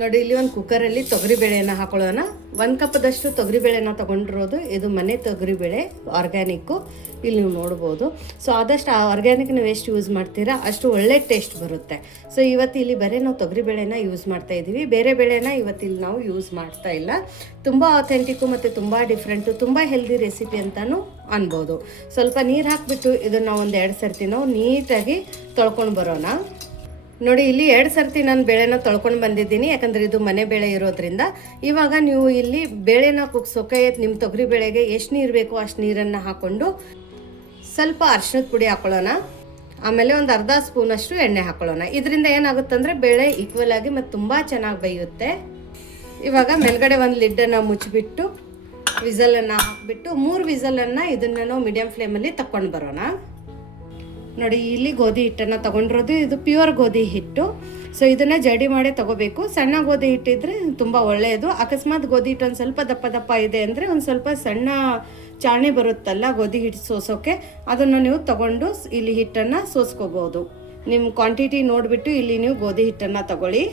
ನೋಡಿ, ಇಲ್ಲಿ ಒಂದು ಕುಕ್ಕರಲ್ಲಿ ತೊಗರಿಬೇಳೆನ ಹಾಕೊಳ್ಳೋಣ. ಒಂದು ತೊಗರಿ ತೊಗರಿಬೇಳೆನ ತೊಗೊಂಡಿರೋದು. ಇದು ಮನೆ ತೊಗರಿಬೇಳೆ ಆರ್ಗ್ಯಾನಿಕ್ಕು ಇಲ್ಲಿ ನೀವು ನೋಡ್ಬೋದು. ಸೊ ಆದಷ್ಟು ಆ ಆರ್ಗ್ಯಾನಿಕ್ ನೀವು ಎಷ್ಟು ಯೂಸ್ ಮಾಡ್ತೀರಾ, ಅಷ್ಟು ಒಳ್ಳೆ ಟೇಸ್ಟ್ ಬರುತ್ತೆ. ಸೊ ಇವತ್ತು ಇಲ್ಲಿ ಬರೀ ನಾವು ತೊಗರಿಬೇಳೆನ ಯೂಸ್ ಮಾಡ್ತಾ ಇದ್ದೀವಿ ಬೇರೆ ಬೇಳೆನ ಇವತ್ತಿಲ್ಲಿ ನಾವು ಯೂಸ್ ಮಾಡ್ತಾ ಇಲ್ಲ. ತುಂಬ ಅಥೆಂಟಿಕ್ಕು ಮತ್ತು ತುಂಬ ಡಿಫ್ರೆಂಟು ತುಂಬ ಹೆಲ್ದಿ ರೆಸಿಪಿ ಅಂತಲೂ ಅನ್ಬೋದು. ಸ್ವಲ್ಪ ನೀರು ಹಾಕಿಬಿಟ್ಟು ಇದನ್ನು ಒಂದು ಎರಡು ಸರ್ತಿ ನಾವು ನೀಟಾಗಿ ತೊಳ್ಕೊಂಡು ಬರೋಣ. ನೋಡಿ, ಇಲ್ಲಿ ಎರಡು ಸರ್ತಿ ನಾನು ಬೇಳೆನ ತೊಳ್ಕೊಂಡು ಬಂದಿದ್ದೀನಿ. ಯಾಕಂದ್ರೆ ಇದು ಮನೆ ಬೇಳೆ ಇರೋದ್ರಿಂದ. ಇವಾಗ ನೀವು ಇಲ್ಲಿ ಬೇಳೆನ ಕುಗ್ಸೋಕೆ ನಿಮ್ಮ ತೊಗರಿ ಬೇಳೆಗೆ ಎಷ್ಟು ನೀರು ಬೇಕೋ ಅಷ್ಟು ನೀರನ್ನು ಹಾಕ್ಕೊಂಡು ಸ್ವಲ್ಪ ಅರ್ಶಿನದ ಪುಡಿ ಹಾಕೊಳ್ಳೋಣ. ಆಮೇಲೆ ಒಂದು ಅರ್ಧ ಸ್ಪೂನಷ್ಟು ಎಣ್ಣೆ ಹಾಕೊಳ್ಳೋಣ. ಇದರಿಂದ ಏನಾಗುತ್ತಂದ್ರೆ ಬೇಳೆ ಈಕ್ವಲ್ ಆಗಿ ಮತ್ತು ತುಂಬ ಚೆನ್ನಾಗಿ ಬೇಯುತ್ತೆ. ಇವಾಗ ಮೇಲ್ಗಡೆ ಒಂದು ಲಿಡ್ಡನ್ನು ಮುಚ್ಚಿಬಿಟ್ಟು, ವಿಸಲನ್ನು ಹಾಕ್ಬಿಟ್ಟು, ಮೂರು ವಿಸಲನ್ನು ಇದನ್ನು ನಾವು ಮೀಡಿಯಮ್ ಫ್ಲೇಮಲ್ಲಿ ತಕೊಂಡು ಬರೋಣ. ನೋಡಿ, ಇಲ್ಲಿ ಗೋಧಿ ಹಿಟ್ಟನ್ನು ತಗೊಂಡಿರೋದು, ಇದು ಪ್ಯೂರ್ ಗೋಧಿ ಹಿಟ್ಟು. ಸೊ ಇದನ್ನು ಜಡಿ ಮಾಡಿ ತಗೋಬೇಕು. ಸಣ್ಣ ಗೋಧಿ ಹಿಟ್ಟಿದ್ರೆ ತುಂಬ ಒಳ್ಳೆಯದು. ಅಕಸ್ಮಾತ್ ಗೋಧಿ ಹಿಟ್ಟು ಒಂದು ಸ್ವಲ್ಪ ದಪ್ಪ ದಪ್ಪ ಇದೆ ಅಂದರೆ ಒಂದು ಸ್ವಲ್ಪ ಸಣ್ಣ ಚಾಣಿ ಬರುತ್ತಲ್ಲ ಗೋಧಿ ಹಿಟ್ಟು ಸೋಸೋಕೆ, ಅದನ್ನು ನೀವು ತಗೊಂಡು ಇಲ್ಲಿ ಹಿಟ್ಟನ್ನು ಸೋಸ್ಕೋಬೋದು. ನಿಮ್ಮ ಕ್ವಾಂಟಿಟಿ ನೋಡಿಬಿಟ್ಟು ಇಲ್ಲಿ ನೀವು ಗೋಧಿ ಹಿಟ್ಟನ್ನು ತಗೊಳ್ಳಿ.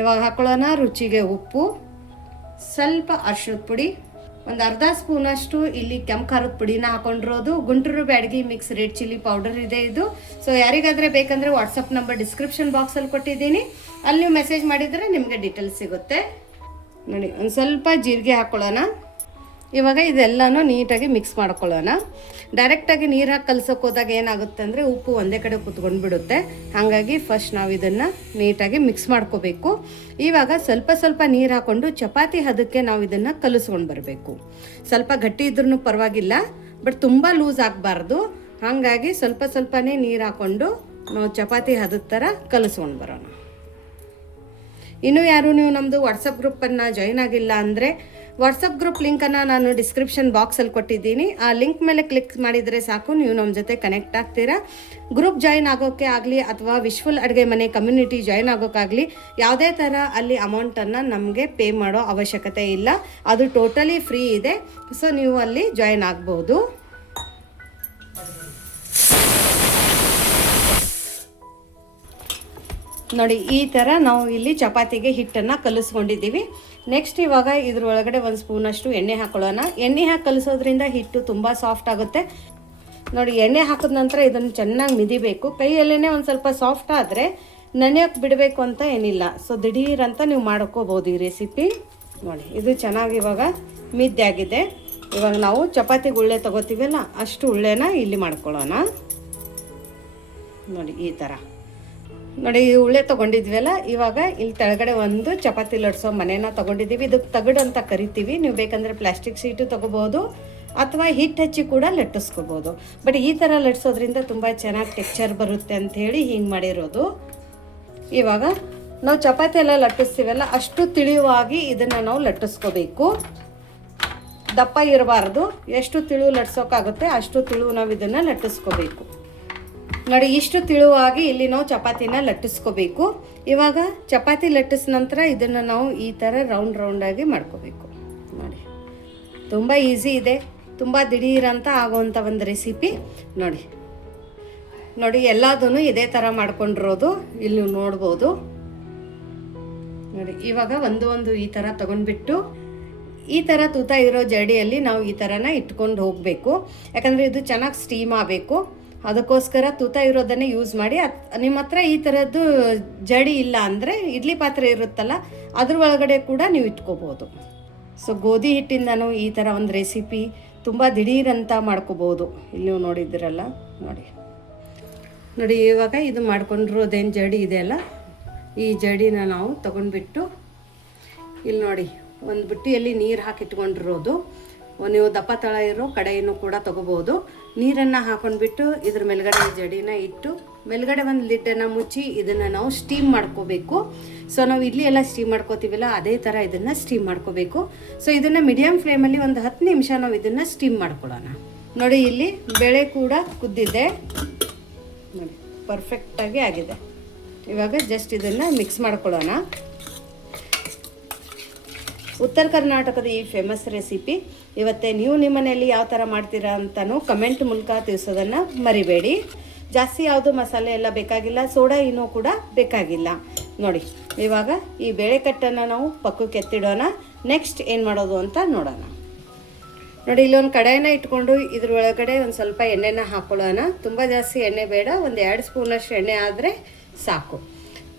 ಇವಾಗ ಹಾಕೊಳ್ಳೋಣ ರುಚಿಗೆ ಉಪ್ಪು. ಸ್ವಲ್ಪ ಅರ್ಶದ ಪುಡಿ. ಒಂದು ಅರ್ಧ ಸ್ಪೂನಷ್ಟು ಇಲ್ಲಿ ಕೆಂಪು ಖಾರದ ಪುಡಿನ ಹಾಕೊಂಡಿರೋದು. Guntur Byadgi mix red chilli powder ಇದೆ ಇದು. ಸೊ ಯಾರಿಗಾದರೆ ಬೇಕಂದರೆ ವಾಟ್ಸಪ್ ನಂಬರ್ ಡಿಸ್ಕ್ರಿಪ್ಷನ್ ಬಾಕ್ಸಲ್ಲಿ ಕೊಟ್ಟಿದ್ದೀನಿ. ಅಲ್ಲಿ ನೀವು ಮೆಸೇಜ್ ಮಾಡಿದರೆ ನಿಮಗೆ ಡೀಟೇಲ್ಸ್ ಸಿಗುತ್ತೆ. ನೋಡಿ, ಒಂದು ಸ್ವಲ್ಪ ಜೀರಿಗೆ ಹಾಕ್ಕೊಳ್ಳೋಣ ಇವಾಗ ಇದೆಲ್ಲನೂ ನೀಟಾಗಿ ಮಿಕ್ಸ್ ಮಾಡ್ಕೊಳ್ಳೋಣ. ಡೈರೆಕ್ಟಾಗಿ ನೀರು ಹಾಕಿ ಕಲ್ಸೋಕ್ ಹೋದಾಗ ಏನಾಗುತ್ತೆ ಅಂದರೆ ಉಪ್ಪು ಒಂದೇ ಕಡೆ ಕುತ್ಕೊಂಡು ಬಿಡುತ್ತೆ ಹಾಗಾಗಿ ಫಸ್ಟ್ ನಾವು ಇದನ್ನು ನೀಟಾಗಿ ಮಿಕ್ಸ್ ಮಾಡ್ಕೋಬೇಕು. ಇವಾಗ ಸ್ವಲ್ಪ ಸ್ವಲ್ಪ ನೀರು ಹಾಕ್ಕೊಂಡು ಚಪಾತಿ ಹದಕ್ಕೆ ನಾವು ಇದನ್ನು ಕಲಿಸ್ಕೊಂಡು ಬರಬೇಕು. ಸ್ವಲ್ಪ ಗಟ್ಟಿ ಇದ್ರೂ ಪರವಾಗಿಲ್ಲ ಬಟ್ ತುಂಬ ಲೂಸ್ ಆಗಬಾರ್ದು. ಹಾಗಾಗಿ ಸ್ವಲ್ಪ ಸ್ವಲ್ಪನೇ ನೀರು ಹಾಕ್ಕೊಂಡು ನಾವು ಚಪಾತಿ ಹದದ ಥರ ಕಲಿಸ್ಕೊಂಡು ಬರೋಣ. ಇನ್ನು ಯಾರು ನೀವು ನಮ್ಮದು ವಾಟ್ಸಪ್ ಗ್ರೂಪನ್ನು ಜಾಯ್ನ್ ಆಗಿಲ್ಲ ಅಂದರೆ ವಾಟ್ಸಪ್ ಗ್ರೂಪ್ ಲಿಂಕನ್ನು ನಾನು ಡಿಸ್ಕ್ರಿಪ್ಷನ್ ಬಾಕ್ಸಲ್ಲಿ ಕೊಟ್ಟಿದ್ದೀನಿ. ಆ ಲಿಂಕ್ ಮೇಲೆ ಕ್ಲಿಕ್ ಮಾಡಿದರೆ ಸಾಕು, ನೀವು ನಮ್ಮ ಜೊತೆ ಕನೆಕ್ಟ್ ಆಗ್ತೀರಾ. ಗ್ರೂಪ್ ಜಾಯಿನ್ ಆಗೋಕ್ಕೆ ಆಗಲಿ ಅಥವಾ ವಿಶ್ವಲ್ ಅಡುಗೆ ಮನೆ ಕಮ್ಯುನಿಟಿ ಜಾಯಿನ್ ಆಗೋಕ್ಕಾಗಲಿ ಯಾವುದೇ ಥರ ಅಲ್ಲಿ ಅಮೌಂಟನ್ನು ನಮಗೆ ಪೇ ಮಾಡೋ ಅವಶ್ಯಕತೆ ಇಲ್ಲ. ಅದು ಟೋಟಲಿ ಫ್ರೀ ಇದೆ. ಸೊ, ನೀವು ಅಲ್ಲಿ ಜಾಯಿನ್ ಆಗ್ಬೋದು. ನೋಡಿ, ಈ ಥರ ನಾವು ಇಲ್ಲಿ ಚಪಾತಿಗೆ ಹಿಟ್ಟನ್ನು ಕಲಿಸ್ಕೊಂಡಿದ್ದೀವಿ. ನೆಕ್ಸ್ಟ್ ಇವಾಗ ಇದ್ರ ಒಳಗಡೆ ಒಂದು ಸ್ಪೂನಷ್ಟು ಎಣ್ಣೆ ಹಾಕೊಳ್ಳೋಣ. ಎಣ್ಣೆ ಹಾಕಿ ಕಲಿಸೋದ್ರಿಂದ ಹಿಟ್ಟು ತುಂಬ ಸಾಫ್ಟ್ ಆಗುತ್ತೆ. ನೋಡಿ, ಎಣ್ಣೆ ಹಾಕಿದ ನಂತರ ಇದನ್ನು ಚೆನ್ನಾಗಿ ಮಿದಿಬೇಕು. ಕೈಯಲ್ಲೇ ಒಂದು ಸ್ವಲ್ಪ ಸಾಫ್ಟ್ ಆದರೆ ನೆನೆಯೋಕೆ ಬಿಡಬೇಕು ಅಂತ ಏನಿಲ್ಲ. ಸೊ ದಿಢೀರ್ ಅಂತ ನೀವು ಮಾಡ್ಕೋಬೋದು ಈ ರೆಸಿಪಿ ನೋಡಿ, ಇದು ಚೆನ್ನಾಗಿ ಇವಾಗ ಮಿದ್ದೆ ಆಗಿದೆ ಇವಾಗ ನಾವು ಚಪಾತಿ ಉಳ್ಳೆ ತಗೋತೀವಲ್ಲ, ಅಷ್ಟು ಉಳ್ಳೆನ ಇಲ್ಲಿ ಮಾಡ್ಕೊಳ್ಳೋಣ. ನೋಡಿ, ಈ ಥರ ನೋಡಿ, ಈ ಉಳ್ಳೆ ತೊಗೊಂಡಿದ್ವಲ್ಲ, ಇವಾಗ ಇಲ್ಲಿ ತೆಳಗಡೆ ಒಂದು ಚಪಾತಿ ಲಟ್ಸೋ ಮನೇನ ತಗೊಂಡಿದ್ದೀವಿ. ಇದಕ್ಕೆ ತಗಡು ಅಂತ ಕರಿತೀವಿ. ನೀವು ಬೇಕಂದರೆ ಪ್ಲಾಸ್ಟಿಕ್ ಸೀಟು ತೊಗೋಬೋದು, ಅಥವಾ ಹಿಟ್ಟು ಹಚ್ಚಿ ಕೂಡ ಲಟ್ಟಿಸ್ಕೋಬೋದು. ಬಟ್ ಈ ಥರ ಲಟ್ಸೋದ್ರಿಂದ ತುಂಬ ಚೆನ್ನಾಗಿ ಟೆಕ್ಚರ್ ಬರುತ್ತೆ ಅಂತ ಹೇಳಿ ಹಿಂಗೆ ಮಾಡಿರೋದು. ಇವಾಗ ನಾವು ಚಪಾತಿ ಎಲ್ಲ ಲಟ್ಟಿಸ್ತೀವಲ್ಲ, ಅಷ್ಟು ತಿಳಿಯುವಾಗಿ ಇದನ್ನು ನಾವು ಲಟ್ಟಿಸ್ಕೋಬೇಕು. ದಪ್ಪ ಇರಬಾರ್ದು. ಎಷ್ಟು ತಿಳು ಲಟ್ಸೋಕ್ಕಾಗುತ್ತೆ ಅಷ್ಟು ತಿಳು ನಾವು ಇದನ್ನು ಲಟ್ಟಿಸ್ಕೋಬೇಕು. ನೋಡಿ, ಇಷ್ಟು ತಿಳುವಾಗಿ ಇಲ್ಲಿ ನಾವು ಚಪಾತಿನ ಲಟ್ಟಿಸ್ಕೋಬೇಕು. ಇವಾಗ ಚಪಾತಿ ಲಟ್ಟಿಸ್ ನಂತರ ಇದನ್ನು ನಾವು ಈ ಥರ ರೌಂಡ್ ರೌಂಡಾಗಿ ಮಾಡ್ಕೋಬೇಕು. ನೋಡಿ, ತುಂಬ ಈಸಿ ಇದೆ. ತುಂಬ ದಿಢೀರಂತ ಆಗೋವಂಥ ಒಂದು ರೆಸಿಪಿ ನೋಡಿ ನೋಡಿ ಎಲ್ಲದೂ ಇದೇ ಥರ ಮಾಡ್ಕೊಂಡಿರೋದು. ಇಲ್ಲಿ ನೋಡ್ಬೋದು. ನೋಡಿ, ಇವಾಗ ಒಂದು ಒಂದು ಈ ಥರ ತಗೊಂಡ್ಬಿಟ್ಟು ಈ ಥರ ತೂತ ಇರೋ ಜಡಿಯಲ್ಲಿ ನಾವು ಈ ಥರನ ಇಟ್ಕೊಂಡು ಹೋಗಬೇಕು. ಯಾಕಂದರೆ ಇದು ಚೆನ್ನಾಗಿ ಸ್ಟೀಮ್ ಆಗಬೇಕು. ಅದಕ್ಕೋಸ್ಕರ ತೂತ ಇರೋದನ್ನೇ ಯೂಸ್ ಮಾಡಿ ನಿಮ್ಮ ಹತ್ರ ಈ ಥರದ್ದು ಜಡಿ ಇಲ್ಲ ಅಂದರೆ ಇಡ್ಲಿ ಪಾತ್ರೆ ಇರುತ್ತಲ್ಲ, ಅದ್ರ ಒಳಗಡೆ ಕೂಡ ನೀವು ಇಟ್ಕೋಬೋದು. ಸೊ ಗೋಧಿ ಹಿಟ್ಟಿಂದನೂ ಈ ಥರ ಒಂದು ರೆಸಿಪಿ ತುಂಬ ದಿಢೀರಂತ ಮಾಡ್ಕೋಬೋದು. ಇಲ್ಲಿ ನೀವು ನೋಡಿದ್ದೀರಲ್ಲ, ನೋಡಿ. ನೋಡಿ, ಇವಾಗ ಇದು ಮಾಡ್ಕೊಂಡಿರೋದೇನು ಜಡಿ ಇದೆಯಲ್ಲ ಈ ಜಡಿನ ನಾವು ತಗೊಂಡ್ಬಿಟ್ಟು, ಇಲ್ಲಿ ನೋಡಿ, ಒಂದು ಬುಟ್ಟಿಯಲ್ಲಿ ನೀರು ಹಾಕಿಟ್ಕೊಂಡಿರೋದು. ನೀವು ದಪ್ಪ ತಳ ಇರೋ ಕಡೆಯನ್ನು ಕೂಡ ತಗೋಬೋದು. ನೀರನ್ನು ಹಾಕೊಂಡ್ಬಿಟ್ಟು ಇದ್ರ ಮೇಲ್ಗಡೆ ಜಡಿನ ಇಟ್ಟು ಮೇಲ್ಗಡೆ ಒಂದು ಲಿಡ್ಡನ್ನು ಮುಚ್ಚಿ ಇದನ್ನು ನಾವು ಸ್ಟೀಮ್ ಮಾಡ್ಕೋಬೇಕು. ಸೊ ನಾವು ಇಲ್ಲಿ ಎಲ್ಲ ಸ್ಟೀಮ್ ಮಾಡ್ಕೋತೀವಲ್ಲ, ಅದೇ ಥರ ಇದನ್ನು ಸ್ಟೀಮ್ ಮಾಡ್ಕೋಬೇಕು. ಸೊ ಇದನ್ನು ಮೀಡಿಯಮ್ ಫ್ಲೇಮಲ್ಲಿ ಒಂದು ಹತ್ತು ನಿಮಿಷ ನಾವು ಇದನ್ನು ಸ್ಟೀಮ್ ಮಾಡ್ಕೊಳ್ಳೋಣ. ನೋಡಿ, ಇಲ್ಲಿ ಬೆಳೆ ಕೂಡ ಕುದ್ದಿದೆ. ನೋಡಿ ಪರ್ಫೆಕ್ಟಾಗಿ ಆಗಿದೆ. ಇವಾಗ ಜಸ್ಟ್ ಇದನ್ನು ಮಿಕ್ಸ್ ಮಾಡ್ಕೊಳ್ಳೋಣ. ಉತ್ತರ ಕರ್ನಾಟಕದ ಈ ಫೇಮಸ್ ರೆಸಿಪಿ ಇವತ್ತೇ ನೀವು ನಿಮ್ಮ ಮನೆಯಲ್ಲಿ ಯಾವ ಥರ ಮಾಡ್ತೀರಾ ಅಂತಲೂ ಕಮೆಂಟ್ ಮೂಲಕ ತಿಳಿಸೋದನ್ನು ಮರಿಬೇಡಿ. ಜಾಸ್ತಿ ಯಾವುದು ಮಸಾಲೆ ಎಲ್ಲ ಬೇಕಾಗಿಲ್ಲ, ಸೋಡಾ ಇನ್ನೂ ಕೂಡ ಬೇಕಾಗಿಲ್ಲ. ನೋಡಿ, ಇವಾಗ ಈ ಬೇಳೆಕಟ್ಟನ್ನು ನಾವು ಪಕ್ಕಕ್ಕೆ ಎತ್ತಿಡೋಣ. ನೆಕ್ಸ್ಟ್ ಏನು ಮಾಡೋದು ಅಂತ ನೋಡೋಣ. ನೋಡಿ ಇಲ್ಲೊಂದು ಕಡಾಯಿನ ಇಟ್ಕೊಂಡು ಇದ್ರ ಒಳಗಡೆ ಒಂದು ಸ್ವಲ್ಪ ಎಣ್ಣೆನ ಹಾಕೊಳ್ಳೋಣ. ತುಂಬ ಜಾಸ್ತಿ ಎಣ್ಣೆ ಬೇಡ, ಒಂದು ಎರಡು ಸ್ಪೂನಷ್ಟು ಎಣ್ಣೆ ಆದರೆ ಸಾಕು.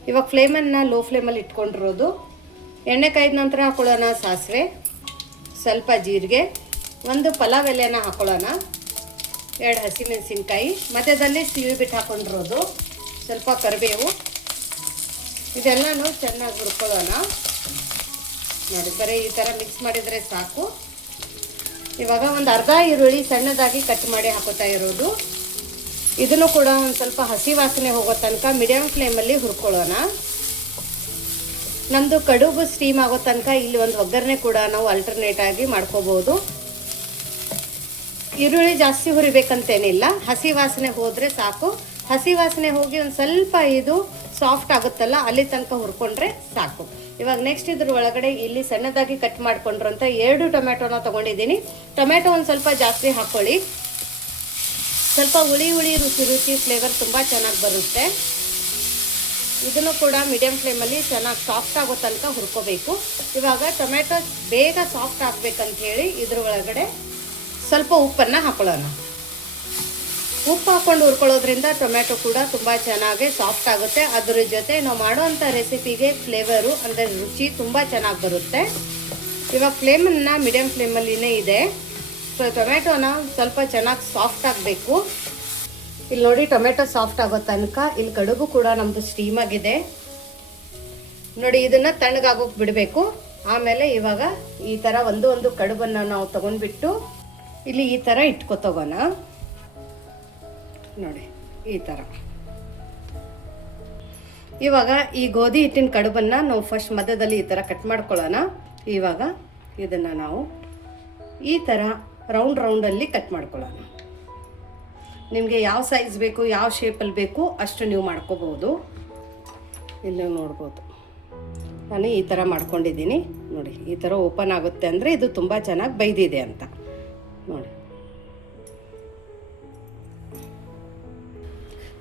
ಇವಾಗ ಫ್ಲೇಮನ್ನು ಲೋ ಫ್ಲೇಮಲ್ಲಿ ಇಟ್ಕೊಂಡಿರೋದು. ಎಣ್ಣೆ ಕಾಯ್ದ ನಂತರ ಹಾಕೊಳ್ಳೋಣ ಸಾಸಿವೆ. ಸ್ವಲ್ಪ ಜೀರಿಗೆ, ಒಂದು ಪಲಾವ್ ಎಲೆನ ಹಾಕೊಳ್ಳೋಣ. ಎರಡು ಹಸಿಮೆಣಸಿನ್ಕಾಯಿ ಮಧ್ಯದಲ್ಲಿ ಸೀಳು ಬಿಟ್ಟು ಹಾಕೊಂಡಿರೋದು, ಸ್ವಲ್ಪ ಕರಿಬೇವು. ಇದೆಲ್ಲನೂ ಚೆನ್ನಾಗಿ ಹುರ್ಕೊಳ್ಳೋಣ. ನೋಡಿ, ಬರೀ ಈ ಥರ ಮಿಕ್ಸ್ ಮಾಡಿದರೆ ಸಾಕು. ಇವಾಗ ಒಂದು ಅರ್ಧ ಈರುಳ್ಳಿ ಸಣ್ಣದಾಗಿ ಕಟ್ ಮಾಡಿ ಹಾಕೋತಾ ಇರೋದು. ಇದನ್ನು ಕೂಡ ಒಂದು ಸ್ವಲ್ಪ ಹಸಿ ವಾಸನೆ ಹೋಗೋ ತನಕ ಮೀಡಿಯಮ್ ಫ್ಲೇಮಲ್ಲಿ ಹುರ್ಕೊಳ್ಳೋಣ. ನಮ್ಮದು ಕಡುಬು ಸ್ಟೀಮ್ ಆಗೋ ತನಕ ಇಲ್ಲಿ ಒಂದು ಒಗ್ಗರಣೆ ಕೂಡ ನಾವು ಅಲ್ಟರ್ನೇಟ್ ಆಗಿ ಮಾಡ್ಕೋಬೋದು. ಈರುಳ್ಳಿ ಜಾಸ್ತಿ ಹುರಿಬೇಕಂತೇನಿಲ್ಲ. ಹಸಿ ವಾಸನೆ ಹೋದರೆ ಸಾಕು. ಹಸಿ ವಾಸನೆ ಹೋಗಿ ಒಂದು ಸ್ವಲ್ಪ ಇದು ಸಾಫ್ಟ್ ಆಗುತ್ತಲ್ಲ, ಅಲ್ಲಿ ತನಕ ಹುರ್ಕೊಂಡ್ರೆ ಸಾಕು. ಇವಾಗ ನೆಕ್ಸ್ಟ್ ಇದ್ರ ಒಳಗಡೆ ಇಲ್ಲಿ ಸಣ್ಣದಾಗಿ ಕಟ್ ಮಾಡ್ಕೊಂಡ್ರಂತ ಎರಡು ಟೊಮೆಟೊನ ತೊಗೊಂಡಿದ್ದೀನಿ. ಟೊಮೆಟೊ ಒಂದು ಸ್ವಲ್ಪ ಜಾಸ್ತಿ ಹಾಕ್ಕೊಳ್ಳಿ ಸ್ವಲ್ಪ ಹುಳಿ ಹುಳಿ ರುಚಿ ರುಚಿ ಫ್ಲೇವರ್ ತುಂಬ ಚೆನ್ನಾಗಿ ಬರುತ್ತೆ. ಇದನ್ನು ಕೂಡ ಮೀಡಿಯಂ ಫ್ಲೇಮಲ್ಲಿ ಚೆನ್ನಾಗಿ ಸಾಫ್ಟ್ ಆಗೋ ತನಕ ಹುರ್ಕೋಬೇಕು. ಇವಾಗ ಟೊಮೆಟೊ ಬೇಗ ಸಾಫ್ಟ್ ಆಗ್ಬೇಕಂತ ಹೇಳಿ ಇದ್ರ ಒಳಗಡೆ ಸ್ವಲ್ಪ ಉಪ್ಪನ್ನು ಹಾಕೊಳ್ಳೋಣ. ಉಪ್ಪು ಹಾಕ್ಕೊಂಡು ಹುರ್ಕೊಳ್ಳೋದ್ರಿಂದ ಟೊಮೆಟೊ ಕೂಡ ತುಂಬ ಚೆನ್ನಾಗಿ ಸಾಫ್ಟ್ ಆಗುತ್ತೆ. ಅದ್ರ ಜೊತೆ ನಾವು ಮಾಡೋವಂಥ ರೆಸಿಪಿಗೆ ಫ್ಲೇವರು ಅಂದರೆ ರುಚಿ ತುಂಬ ಚೆನ್ನಾಗಿ ಬರುತ್ತೆ. ಇವಾಗ ಫ್ಲೇಮನ್ನು ಮೀಡಿಯಮ್ ಫ್ಲೇಮಲ್ಲಿನೇ ಇದೆ. ಸೊ ಟೊಮೆಟೊನ ಸ್ವಲ್ಪ ಚೆನ್ನಾಗಿ ಸಾಫ್ಟ್ ಆಗಬೇಕು. ಇಲ್ಲಿ ನೋಡಿ, ಟೊಮೆಟೊ ಸಾಫ್ಟ್ ಆಗೋ ತನಕ ಇಲ್ಲಿ ಕಡುಬು ಕೂಡ ನಮ್ಮದು ಸ್ಟೀಮ್ ಆಗಿದೆ. ನೋಡಿ, ಇದನ್ನು ತಣ್ಣಗಾಗೋಕೆ ಬಿಡಬೇಕು. ಆಮೇಲೆ ಇವಾಗ ಈ ಥರ ಒಂದು ಒಂದು ಕಡುಬನ್ನು ನಾವು ತಗೊಂಡ್ಬಿಟ್ಟು ಇಲ್ಲಿ ಈ ಥರ ಇಟ್ಕೊತಗೋಣ ನೋಡಿ, ಈ ಥರ ಇವಾಗ ಈ ಗೋಧಿ ಹಿಟ್ಟಿನ ಕಡುಬನ್ನು ನಾವು ಫಸ್ಟ್ ಮಧ್ಯದಲ್ಲಿ ಈ ಥರ ಕಟ್ ಮಾಡ್ಕೊಳ್ಳೋಣ. ಇವಾಗ ಇದನ್ನು ನಾವು ಈ ಥರ ರೌಂಡ್ ರೌಂಡಲ್ಲಿ ಕಟ್ ಮಾಡ್ಕೊಳ್ಳೋಣ. ನಿಮಗೆ ಯಾವ ಸೈಜ್ ಬೇಕು, ಯಾವ ಶೇಪಲ್ಲಿ ಬೇಕು ಅಷ್ಟು ನೀವು ಮಾಡ್ಕೋಬೋದು ಇಲ್ಲಿ ನೋಡ್ಬೋದು. ನಾನು ಈ ಥರ ಮಾಡ್ಕೊಂಡಿದ್ದೀನಿ. ನೋಡಿ, ಈ ಥರ ಓಪನ್ ಆಗುತ್ತೆ ಅಂದರೆ ಇದು ತುಂಬ ಚೆನ್ನಾಗಿ ಬೈದಿದೆ ಅಂತ. ನೋಡಿ.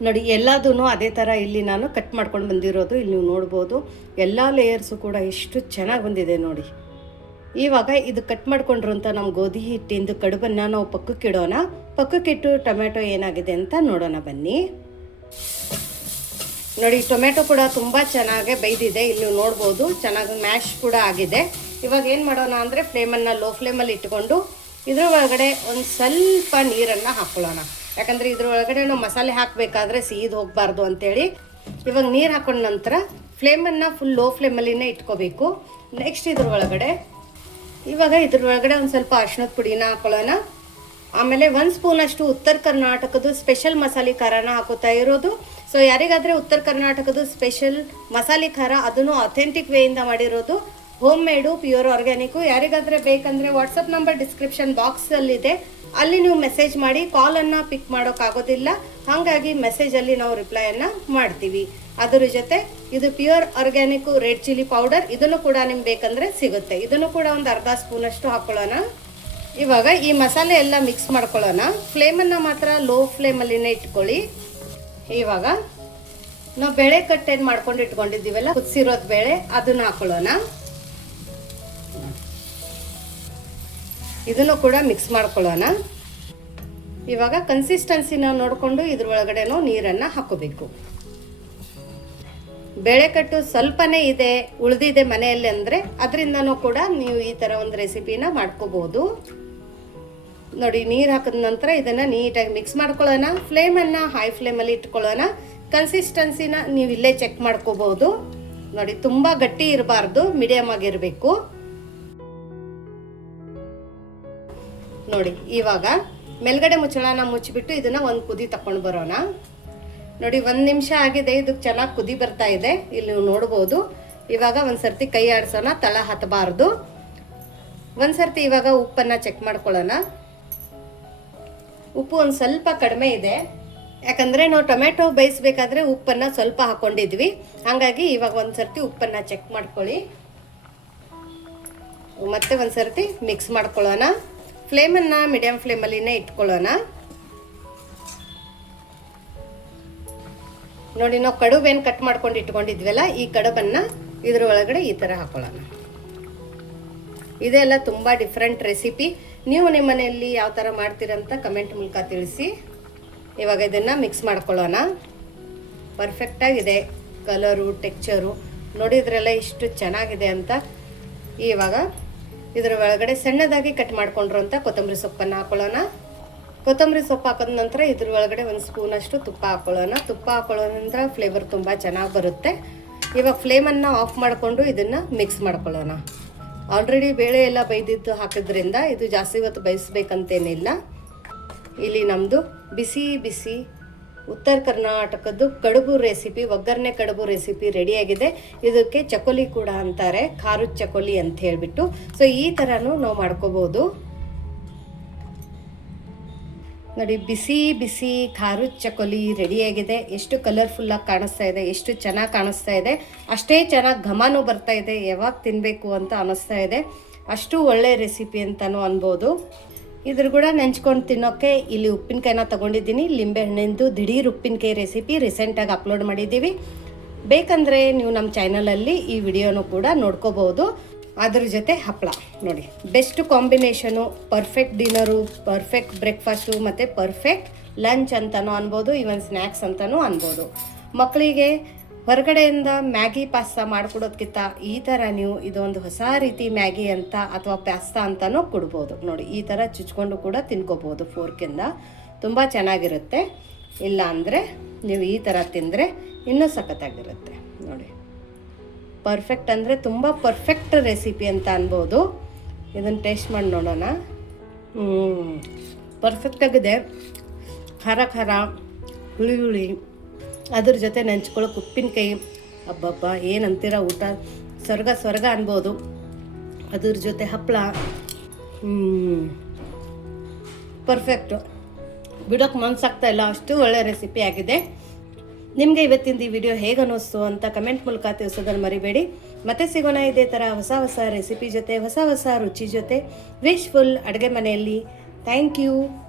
ನೋಡಿ ಎಲ್ಲದೂ ಅದೇ ಥರ ಇಲ್ಲಿ ನಾನು ಕಟ್ ಮಾಡ್ಕೊಂಡು ಬಂದಿರೋದು, ಇಲ್ಲಿ ನೀವು ನೋಡ್ಬೋದು. ಎಲ್ಲ ಲೇಯರ್ಸು ಕೂಡ ಎಷ್ಟು ಚೆನ್ನಾಗಿ ಬಂದಿದೆ ನೋಡಿ. ಇವಾಗ ಇದು ಕಟ್ ಮಾಡ್ಕೊಂಡಿರುವಂಥ ನಮ್ಮ ಗೋಧಿ ಹಿಟ್ಟಿಂದ ಕಡುಬನ್ನು ನಾವು ಪಕ್ಕಕ್ಕೆ ಪಕ್ಕಕ್ಕಿಡೋಣ ಪಕ್ಕಕ್ಕಿಟ್ಟು ಟೊಮೆಟೊ ಏನಾಗಿದೆ ಅಂತ ನೋಡೋಣ ಬನ್ನಿ. ನೋಡಿ ಟೊಮೆಟೊ ಕೂಡ ತುಂಬ ಚೆನ್ನಾಗೆ ಬೈದಿದೆ ಇಲ್ಲಿ ನೋಡ್ಬೋದು, ಚೆನ್ನಾಗಿ ಮ್ಯಾಶ್ ಕೂಡ ಆಗಿದೆ. ಇವಾಗ ಏನು ಮಾಡೋಣ ಅಂದರೆ ಫ್ಲೇಮನ್ನು ಲೋ ಫ್ಲೇಮಲ್ಲಿ ಇಟ್ಕೊಂಡು ಇದ್ರ ಒಳಗಡೆ ಒಂದು ಸ್ವಲ್ಪ ನೀರನ್ನು ಹಾಕ್ಕೊಳ್ಳೋಣ ಯಾಕಂದರೆ ಇದ್ರ ಒಳಗಡೆ ನಾವು ಮಸಾಲೆ ಹಾಕಬೇಕಾದ್ರೆ ಸೀದ್ ಹೋಗಬಾರ್ದು ಅಂತೇಳಿ. ಇವಾಗ ನೀರು ಹಾಕೊಂಡ ನಂತರ ಫ್ಲೇಮನ್ನು ಫುಲ್ ಲೋ ಫ್ಲೇಮಲ್ಲಿನೇ ಇಟ್ಕೋಬೇಕು. ನೆಕ್ಸ್ಟ್ ಇದ್ರ ಒಳಗಡೆ ಇವಾಗ ಇದ್ರ ಒಳಗಡೆ ಒಂದು ಸ್ವಲ್ಪ ಅರ್ಶಿಣದ ಪುಡಿನ ಹಾಕೊಳ್ಳೋಣ. ಆಮೇಲೆ ಒಂದು ಸ್ಪೂನಷ್ಟು ಉತ್ತರ ಕರ್ನಾಟಕದ ಸ್ಪೆಷಲ್ ಮಸಾಲೆ ಖಾರನ ಹಾಕೋತಾ ಇರೋದು. ಸೊ ಯಾರಿಗಾದರೆ ಉತ್ತರ ಕರ್ನಾಟಕದ ಸ್ಪೆಷಲ್ ಮಸಾಲೆ ಖಾರ ಅದನ್ನು ಅಥೆಂಟಿಕ್ ವೇಯಿಂದ ಮಾಡಿರೋದು ಹೋಮ್ ಮೇಡು ಪ್ಯೂರ್ ಆರ್ಗ್ಯಾನಿಕ್ಕು ಯಾರಿಗಾದರೆ ಬೇಕಂದರೆ ವಾಟ್ಸಪ್ ನಂಬರ್ ಡಿಸ್ಕ್ರಿಪ್ಷನ್ ಬಾಕ್ಸಲ್ಲಿದೆ ಅಲ್ಲಿ ನೀವು ಮೆಸೇಜ್ ಮಾಡಿ ಕಾಲನ್ನು ಪಿಕ್ ಮಾಡೋಕ್ಕಾಗೋದಿಲ್ಲ. ಹಾಗಾಗಿ ಮೆಸೇಜಲ್ಲಿ ನಾವು ರಿಪ್ಲೈಯನ್ನು ಮಾಡ್ತೀವಿ. ಅದರ ಜೊತೆ ಇದು pure organic red chilli powder. ಇದನ್ನು ಕೂಡ ನಿಮ್ಗೆ ಬೇಕಂದ್ರೆ ಸಿಗುತ್ತೆ. ಇದನ್ನು ಕೂಡ ಒಂದು ಅರ್ಧ ಸ್ಪೂನಷ್ಟು ಹಾಕೊಳ್ಳೋಣ. ಇವಾಗ ಈ ಮಸಾಲೆ ಎಲ್ಲ ಮಿಕ್ಸ್ ಮಾಡ್ಕೊಳ್ಳೋಣ. ಫ್ಲೇಮನ್ನು ಮಾತ್ರ ಲೋ ಫ್ಲೇಮಲ್ಲಿನೇ ಇಟ್ಕೊಳ್ಳಿ. ಇವಾಗ ನಾವು ಬೇಳೆ ಕಟ್ಟೇನು ಮಾಡ್ಕೊಂಡು ಇಟ್ಕೊಂಡಿದ್ದೀವಲ್ಲ, ಕುದಿಸಿರೋದು ಬೇಳೆ ಅದನ್ನ ಹಾಕೊಳ್ಳೋಣ. ಇದನ್ನು ಕೂಡ ಮಿಕ್ಸ್ ಮಾಡ್ಕೊಳ್ಳೋಣ. ಇವಾಗ ಕನ್ಸಿಸ್ಟೆನ್ಸಿನ ನೋಡಿಕೊಂಡು ಇದ್ರ ಒಳಗಡೆನೂ ನೀರನ್ನು ಹಾಕೋಬೇಕು ಬೇಳೆಕಟ್ಟು ಸ್ವಲ್ಪನೇ ಇದೆ, ಉಳಿದಿದೆ ಮನೆಯಲ್ಲಿ ಅಂದರೆ ಅದರಿಂದನೂ ಕೂಡ ನೀವು ಈ ಥರ ಒಂದು ರೆಸಿಪಿನ ಮಾಡ್ಕೋಬೋದು. ನೋಡಿ, ನೀರು ಹಾಕಿದ ನಂತರ ಇದನ್ನು ನೀಟಾಗಿ ಮಿಕ್ಸ್ ಮಾಡ್ಕೊಳ್ಳೋಣ. ಫ್ಲೇಮನ್ನು ಹೈ ಫ್ಲೇಮಲ್ಲಿ ಇಟ್ಕೊಳ್ಳೋಣ. ಕನ್ಸಿಸ್ಟೆನ್ಸಿನ ನೀವು ಇಲ್ಲೇ ಚೆಕ್ ಮಾಡ್ಕೋಬೋದು. ನೋಡಿ, ತುಂಬ ಗಟ್ಟಿ ಇರಬಾರ್ದು ಮೀಡಿಯಮ್ ಆಗಿರಬೇಕು ನೋಡಿ, ಇವಾಗ ಮೇಲ್ಗಡೆ ಮುಚ್ಚಳನ ಮುಚ್ಚಿಬಿಟ್ಟು ಇದನ್ನ ಒಂದು ಕುದಿ ತಕೊಂಡು ಬರೋಣ. ನೋಡಿ, ಒಂದು ನಿಮಿಷ ಆಗಿದೆ ಇದಕ್ಕೆ ಚೆನ್ನಾಗಿ ಕುದಿ ಬರ್ತಾ ಇದೆ. ಇಲ್ಲಿ ನೀವು ನೋಡ್ಬೋದು. ಇವಾಗ ಒಂದು ಸರ್ತಿ ಕೈ ಆಡಿಸೋಣ, ತಳ ಹತ್ತಬಾರ್ದು ಒಂದು ಸರ್ತಿ ಇವಾಗ ಉಪ್ಪನ್ನು ಚೆಕ್ ಮಾಡ್ಕೊಳ್ಳೋಣ. ಉಪ್ಪು ಒಂದು ಸ್ವಲ್ಪ ಕಡಿಮೆ ಇದೆ. ಯಾಕಂದರೆ ನಾವು ಟೊಮೆಟೊ ಬೇಯಿಸ್ಬೇಕಾದ್ರೆ ಉಪ್ಪನ್ನು ಸ್ವಲ್ಪ ಹಾಕ್ಕೊಂಡಿದ್ವಿ ಹಾಗಾಗಿ ಇವಾಗ ಒಂದು ಸರ್ತಿ ಉಪ್ಪನ್ನು ಚೆಕ್ ಮಾಡ್ಕೊಳ್ಳಿ. ಮತ್ತೆ ಒಂದು ಸರ್ತಿ ಮಿಕ್ಸ್ ಮಾಡ್ಕೊಳ್ಳೋಣ. ಫ್ಲೇಮನ್ನು ಮೀಡಿಯಮ್ ಫ್ಲೇಮಲ್ಲಿನೇ ಇಟ್ಕೊಳ್ಳೋಣ. ನೋಡಿ, ನಾವು ಕಡುಬೇನ್ ಕಟ್ ಮಾಡ್ಕೊಂಡು ಇಟ್ಕೊಂಡಿದ್ವಲ್ಲ, ಈ ಕಡುಬನ್ನು ಇದ್ರ ಒಳಗಡೆ ಈ ಥರ ಹಾಕೊಳ್ಳೋಣ. ಇದೆಲ್ಲ ತುಂಬ ಡಿಫ್ರೆಂಟ್ ರೆಸಿಪಿ ನೀವು ನಿಮ್ಮ ಮನೆಯಲ್ಲಿ ಯಾವ ಥರ ಮಾಡ್ತೀರಂತ ಕಮೆಂಟ್ ಮೂಲಕ ತಿಳಿಸಿ. ಇವಾಗ ಇದನ್ನು ಮಿಕ್ಸ್ ಮಾಡ್ಕೊಳ್ಳೋಣ. ಪರ್ಫೆಕ್ಟಾಗಿದೆ ಕಲರು ಟೆಕ್ಚರು ನೋಡಿದ್ರೆಲ್ಲ ಇಷ್ಟು ಚೆನ್ನಾಗಿದೆ ಅಂತ. ಇವಾಗ ಇದರ ಒಳಗಡೆ ಸಣ್ಣದಾಗಿ ಕಟ್ ಮಾಡ್ಕೊಂಡಿರೋಂಥ ಕೊತ್ತಂಬರಿ ಸೊಪ್ಪನ್ನು ಹಾಕೊಳ್ಳೋಣ. ಕೊತ್ತಂಬರಿ ಸೊಪ್ಪು ಹಾಕಿದ ನಂತರ ಇದ್ರ ಒಳಗಡೆ ಒಂದು ಸ್ಪೂನಷ್ಟು ತುಪ್ಪ ಹಾಕೊಳ್ಳೋಣ. ತುಪ್ಪ ಹಾಕೊಳ್ಳೋದ್ರಿಂದ ಫ್ಲೇವರ್ ತುಂಬ ಚೆನ್ನಾಗಿ ಬರುತ್ತೆ. ಇವಾಗ ಫ್ಲೇಮನ್ನು ಆಫ್ ಮಾಡಿಕೊಂಡು ಇದನ್ನು ಮಿಕ್ಸ್ ಮಾಡ್ಕೊಳ್ಳೋಣ. ಆಲ್ರೆಡಿ ಬೇಳೆ ಎಲ್ಲ ಬೈದಿದ್ದು ಹಾಕಿದ್ರಿಂದ ಇದು ಜಾಸ್ತಿ ಹೊತ್ತು ಬಯಸ್ಬೇಕಂತೇನಿಲ್ಲ. ಇಲ್ಲಿ ನಮ್ಮದು ಬಿಸಿ ಬಿಸಿ ಉತ್ತರ ಕರ್ನಾಟಕದ್ದು ಕಡುಬು ರೆಸಿಪಿ ಒಗ್ಗರಣೆ ಕಡುಬು ರೆಸಿಪಿ ರೆಡಿಯಾಗಿದೆ ಇದಕ್ಕೆ ಚಕೋಲಿ ಕೂಡ ಅಂತಾರೆ, ಖಾರದ ಚಕೋಲಿ ಅಂತ ಹೇಳಿಬಿಟ್ಟು. ಸೊ ಈ ಥರನೂ ನಾವು ಮಾಡ್ಕೋಬೋದು. ನೋಡಿ, ಬಿಸಿ ಬಿಸಿ ಖಾರದ ಚಕೋಲಿ ರೆಡಿಯಾಗಿದೆ ಎಷ್ಟು ಕಲರ್ಫುಲ್ಲಾಗಿ ಕಾಣಿಸ್ತಾ ಇದೆ, ಎಷ್ಟು ಚೆನ್ನಾಗಿ ಕಾಣಿಸ್ತಾ ಇದೆ. ಅಷ್ಟೇ ಚೆನ್ನಾಗಿ ಘಮನೂ ಬರ್ತಾ ಇದೆ, ಯಾವಾಗ ತಿನ್ನಬೇಕು ಅಂತ ಅನ್ನಿಸ್ತಾ ಇದೆ. ಅಷ್ಟು ಒಳ್ಳೆ ರೆಸಿಪಿ ಅಂತಲೂ ಅನ್ಬೋದು. ಇದ್ರ ಕೂಡ ನೆಂಚ್ಕೊಂಡು ತಿನ್ನೋಕ್ಕೆ ಇಲ್ಲಿ ಉಪ್ಪಿನಕಾಯಿನ ತೊಗೊಂಡಿದ್ದೀನಿ. ಲಿಂಬೆಹಣ್ಣಿಂದು ದಿಢೀರ್ ಉಪ್ಪಿನಕಾಯಿ ರೆಸಿಪಿ ರೀಸೆಂಟಾಗಿ ಅಪ್ಲೋಡ್ ಮಾಡಿದ್ದೀವಿ. ಬೇಕಂದರೆ ನೀವು ನಮ್ಮ ಚಾನಲಲ್ಲಿ ಈ ವಿಡಿಯೋನು ಕೂಡ ನೋಡ್ಕೋಬೋದು. ಅದ್ರ ಜೊತೆ ಹಪ್ಪಳ ನೋಡಿ best combination perfect dinner perfect breakfast ಮತ್ತು ಪರ್ಫೆಕ್ಟ್ ಲಂಚ್ ಅಂತಲೂ ಅನ್ಬೋದು ಈವನ್ ಸ್ನ್ಯಾಕ್ಸ್ ಅಂತಲೂ ಅನ್ಬೋದು. ಮಕ್ಕಳಿಗೆ ಹೊರಗಡೆಯಿಂದ ಮ್ಯಾಗಿ ಪಾಸ್ತಾ ಮಾಡಿಕೊಡೋದಕ್ಕಿಂತ ಈ ಥರ ನೀವು ಇದೊಂದು ಹೊಸ ರೀತಿ ಮ್ಯಾಗಿ ಅಂತ ಅಥವಾ ಪಾಸ್ತಾ ಅಂತಲೂ ಕೊಡ್ಬೋದು. ನೋಡಿ, ಈ ಥರ ಚುಚ್ಕೊಂಡು ಕೂಡ ತಿನ್ಕೋಬೋದು ಫೋರ್ಕಿಂದ ತುಂಬ ಚೆನ್ನಾಗಿರುತ್ತೆ. ಇಲ್ಲ ಅಂದರೆ ನೀವು ಈ ಥರ ತಿಂದರೆ ಇನ್ನೂ ಸಖತ್ತಾಗಿರುತ್ತೆ. ನೋಡಿ. ಪರ್ಫೆಕ್ಟ್ ಅಂದರೆ ತುಂಬ ಪರ್ಫೆಕ್ಟ್ ರೆಸಿಪಿ ಅಂತ ಅನ್ಬೋದು. ಇದನ್ನು ಟೇಸ್ಟ್ ಮಾಡಿ ನೋಡೋಣ. ಪರ್ಫೆಕ್ಟಾಗಿದೆ ಖಾರ ಖಾರ, ಹುಳಿ ಹುಳಿ. ಅದ್ರ ಜೊತೆ ನೆಂಚ್ಕೊಳ್ಳೋಕೆ ಉಪ್ಪಿನಕಾಯಿ. ಅಬ್ಬಬ್ಬ, ಏನಂತೀರ ಊಟ? ಸ್ವರ್ಗ ಸ್ವರ್ಗ ಅನ್ಬೋದು. ಅದ್ರ ಜೊತೆ ಹಪ್ಪಳ ಪರ್ಫೆಕ್ಟು. ಬಿಡೋಕೆ ಮನ್ಸಾಗ್ತಾ ಇಲ್ಲ. ಅಷ್ಟು ಒಳ್ಳೆ ರೆಸಿಪಿ ಆಗಿದೆ. ನಿಮಗೆ ಇವತ್ತಿಂದ ಈ ವಿಡಿಯೋ ಹೇಗೆ ಅನ್ನಿಸ್ತು ಅಂತ ಕಮೆಂಟ್ ಮೂಲಕ ತಿಳಿಸೋದನ್ನು ಮರಿಬೇಡಿ. ಮತ್ತೆ ಸಿಗೋಣ ಇದೇ ಥರ ಹೊಸ ಹೊಸ ರೆಸಿಪಿ ಜೊತೆ, ಹೊಸ ಹೊಸ ರುಚಿ ಜೊತೆ. ವಿಶ್ ಫುಲ್ ಅಡುಗೆ ಮನೆಯಲ್ಲಿ. Thank you